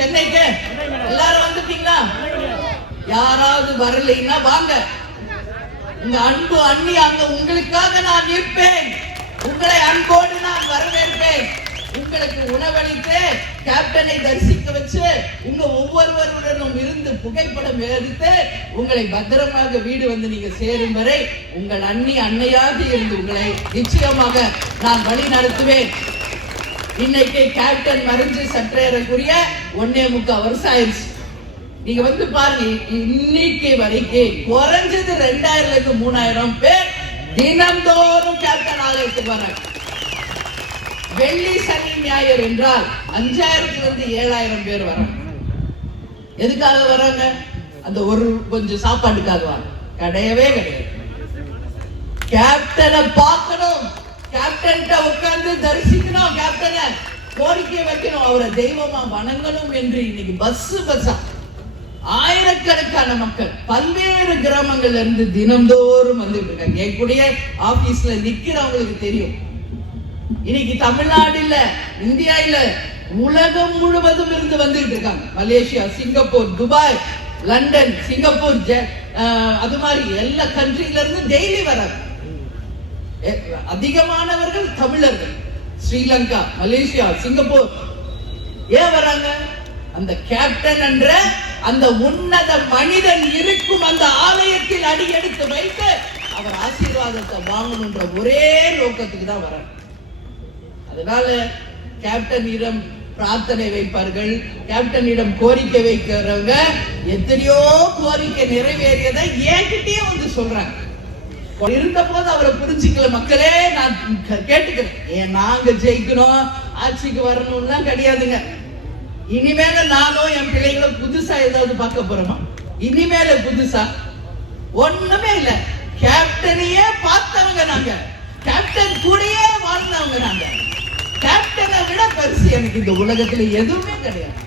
சென்னைக்கு எல்லாரும் வந்துட்டீங்களா? யாராவது வரலைன்னா வாங்க. உங்க அன்பு அண்ணி அங்க உங்களுக்காக நான் இருப்பேன். உங்களை அன்போடு நான் வரவேற்பேன். உங்களுக்கு உணவளித்து கேப்டனை தரிசிக்க வச்சு உங்க ஒவ்வொருவருடனும் இருந்து புகைப்படம் எடுத்து உங்களை பத்திரமாக வீடு வந்து நீங்க சேரும் வரை உங்கள் அன்னையாக இருந்து உங்களை நிச்சயமாக நான் வழி நடத்துவேன். இன்னைக்கு கேப்டன் மறைஞ்சு சற்றேறக்குரிய 1.25 வருஷம் ஆயிடுச்சு. நீங்க வந்து பாருங்க, இன்னைக்கு வரைக்கும் குறைஞ்சது 2000 இருந்து 3000 பேர் தினந்தோறும் கேப்டன் ஆலயத்துக்கு வராங்க. வெள்ளி சனி ஞாயிறு என்றால் 5000 இருந்து 7000 பேர் வராங்க. எதுக்காக வராங்க? அந்த ஒரு கொஞ்சம் சாப்பாட்டுக்காக வராங்க. கிடையவே கிடையாது. கேப்டனை பார்க்கணும், கேப்டன் உட்கார்ந்து தரிசிக்கணும், கேப்டனை கோரிக்கை வைக்கணும், அவரை தெய்வமா வணங்கணும் என்று இன்னைக்கு பஸ்ஸா ஆயிரக்கணக்கான மக்கள் பல்வேறு கிராமங்கள்ல இருந்து தினந்தோறும் வந்துட்டு இருக்காங்க. என் கூடிய ஆபீஸ்ல நிக்கிறவங்களுக்கு தெரியும். இன்னைக்கு தமிழ்நாடு இல்ல, இந்தியா இல்ல, உலகம் முழுவதும் இருந்து வந்துட்டு இருக்காங்க. Malaysia, Singapore, Dubai, London, Singapore, அது மாதிரி எல்லா கண்ட்ரில இருந்து டெய்லி வராங்க. அதிகமானவர்கள் தமிழர்கள். Sri Lanka, Malaysia, Singapore. ஏன் வராங்க? அந்த கேப்டன் என்ற அந்த உன்னத மனிதன் இருக்கும் அந்த ஆலயத்தில் அடி எடுத்து வைத்து அவர் ஆசீர்வாதத்தை வாங்கணும்ன்ற ஒரே நோக்கத்துக்கு தான் வராங்க. அதனால கேப்டனிடம் பிரார்த்தனை வைப்பார்கள், கேப்டனிடம் கோரிக்கை வைக்கிறவங்க எத்தனையோ கோரிக்கை நிறைவேறியதை என்கிட்டயே வந்து சொல்றாங்க. இருந்த போது அவரை புரிஞ்சுக்கல மக்களே. நான் கேட்டுக்கிறேன், நாங்க ஜெயிக்கணும், ஆட்சிக்கு வரணும்லாம் கிடையாதுங்க. இனிமேல நானும் என் பிள்ளைகளும் புதுசா ஏதாவது பார்க்க போறோமா? இனிமேல புதுசா ஒண்ணுமே இல்ல. கேப்டனையே பார்த்தவங்க நாங்க, கேப்டன் கூடயே வாழ்ந்தவங்க நாங்க. கேப்டனை விட பெருசு எனக்கு இந்த உலகத்துல எதுவுமே கிடையாது.